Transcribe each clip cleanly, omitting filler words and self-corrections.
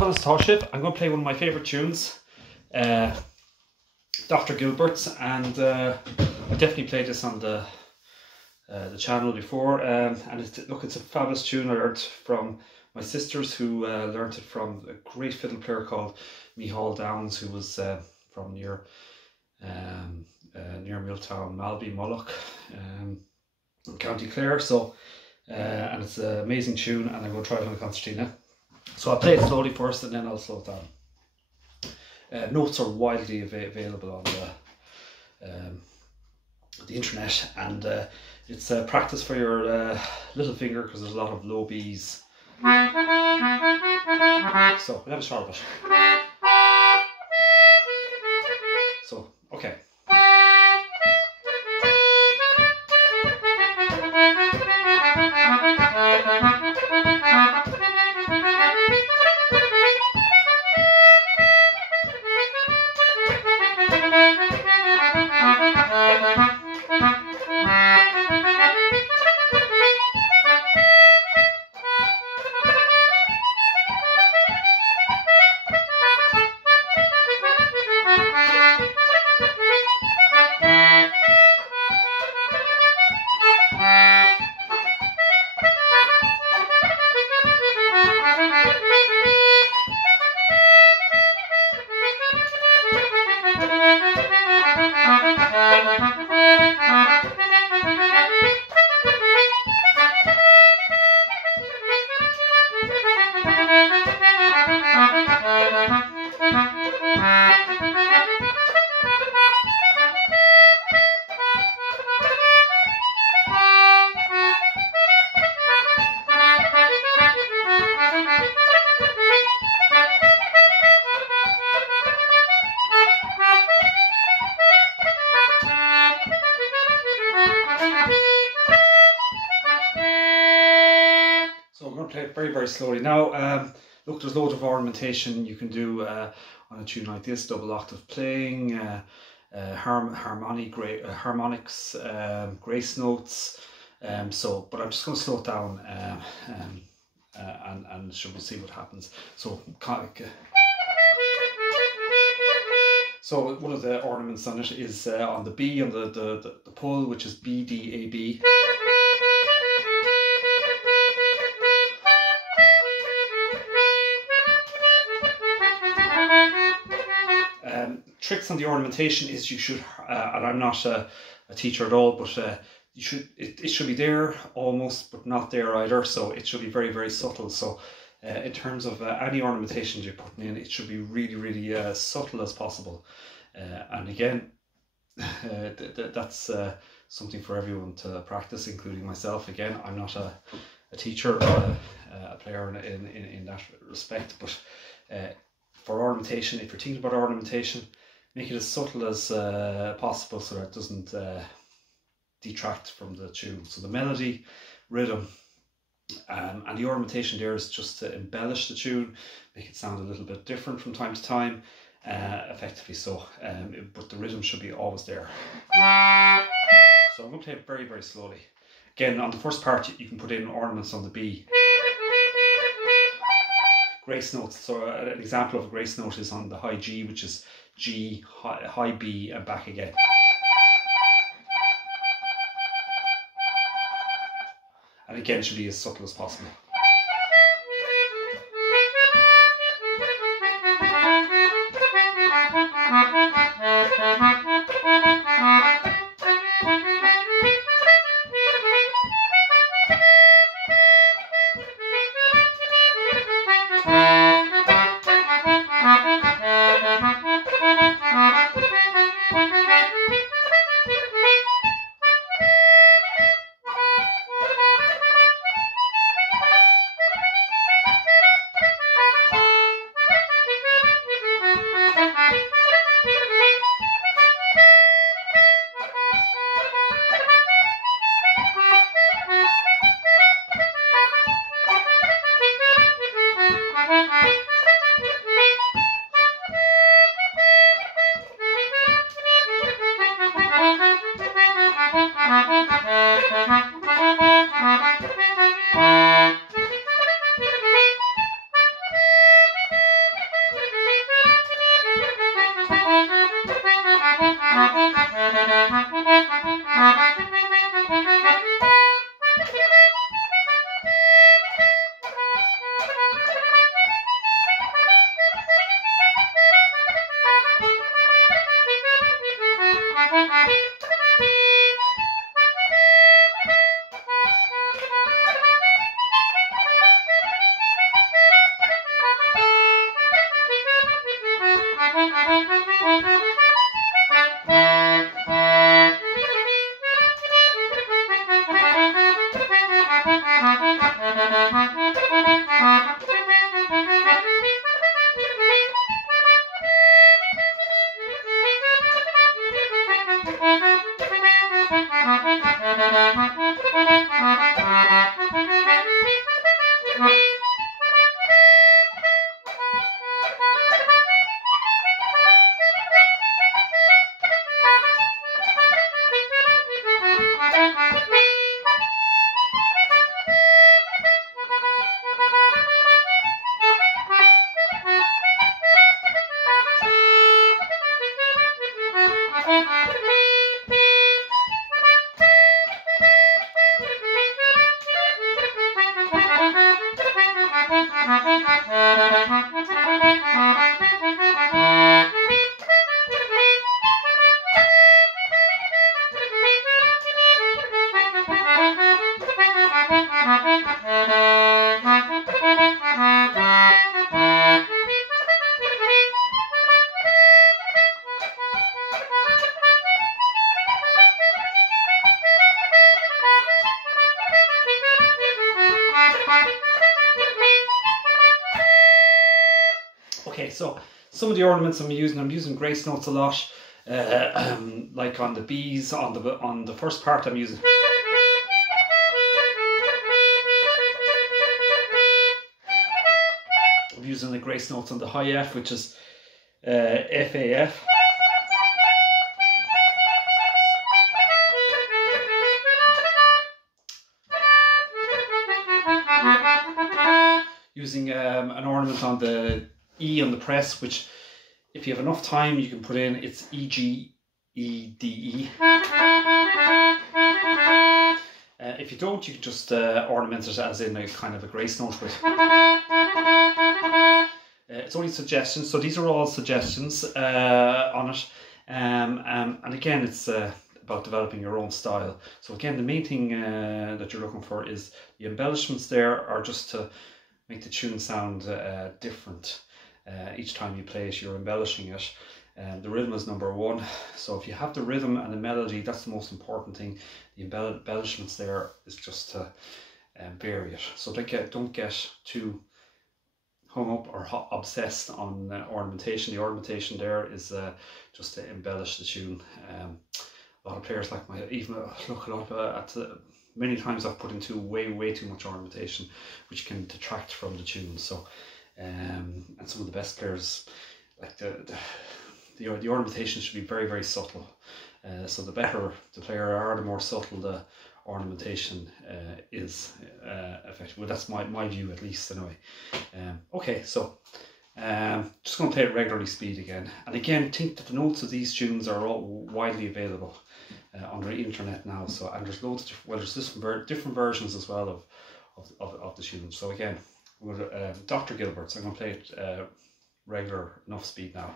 I'm going to play one of my favourite tunes, Dr. Gilberts, and I definitely played this on the channel before, and it's a fabulous tune I learnt from my sisters, who learnt it from a great fiddle player called Micheál Downs, who was from near Milltown, Malby, Mullagh, County Clare. So and it's an amazing tune, and I'm going to try it on the concertina. So I'll play it slowly first, and then I'll slow it down. Notes are widely available on the internet, and it's practice for your little finger, because there's a lot of low B's. So we'll have a start of it. So, okay. Play it very, very slowly. Now, look, there's loads of ornamentation you can do on a tune like this: double octave playing, harmonics, grace notes. But I'm just going to slow it down, and so we'll see what happens. So one of the ornaments on it is on the B, on the pull, which is B, D, A, B. Tricks on the ornamentation is you should, and I'm not a teacher at all, but it should be there almost, but not there either. So it should be very, very subtle. So in terms of any ornamentation you're putting in, it should be really, really subtle as possible. And again, that's something for everyone to practice, including myself. Again, I'm not a teacher or a player in that respect, but for ornamentation, if you're thinking about ornamentation, make it as subtle as possible, so that it doesn't detract from the tune. So the melody, rhythm, and the ornamentation there is just to embellish the tune, make it sound a little bit different from time to time, effectively so. But the rhythm should be always there. So I'm going to play it very, very slowly. Again, on the first part, you can put in ornaments on the B. Grace notes. So an example of a grace note is on the high G, which is G, high B, and back again. And again, should be as subtle as possible. Okay, so some of the ornaments I'm using grace notes a lot. Like on the B's, on the first part I'm using. I'm using the grace notes on the high F, which is F, A, F. Using an ornament on the E on the press, which if you have enough time you can put in, it's E, G, E, D, E. If you don't, you can just ornament it as in a kind of a grace note with. It's only suggestions, so these are all suggestions on it. And again, it's about developing your own style. So again, the main thing that you're looking for is the embellishments there are just to make the tune sound different. Each time you play it, you're embellishing it. The rhythm is number one. So if you have the rhythm and the melody, that's the most important thing. The embellishments there is just to vary it. So don't get too hung up or obsessed on ornamentation. The ornamentation there is just to embellish the tune. A lot of players like many times I've put into way too much ornamentation, which can detract from the tune. So and some of the best players, like the ornamentation should be very subtle. So the better the player are, the more subtle the ornamentation is effective. Well, that's my view, at least, anyway. Okay, so just going to play it regularly speed again. And again, think that the notes of these tunes are all widely available on the internet now. So, and there's loads of different versions as well of the tunes. So again, Dr. Gilberts, I'm going to play it regular enough speed now.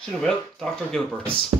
Should have will, Dr. Gilberts.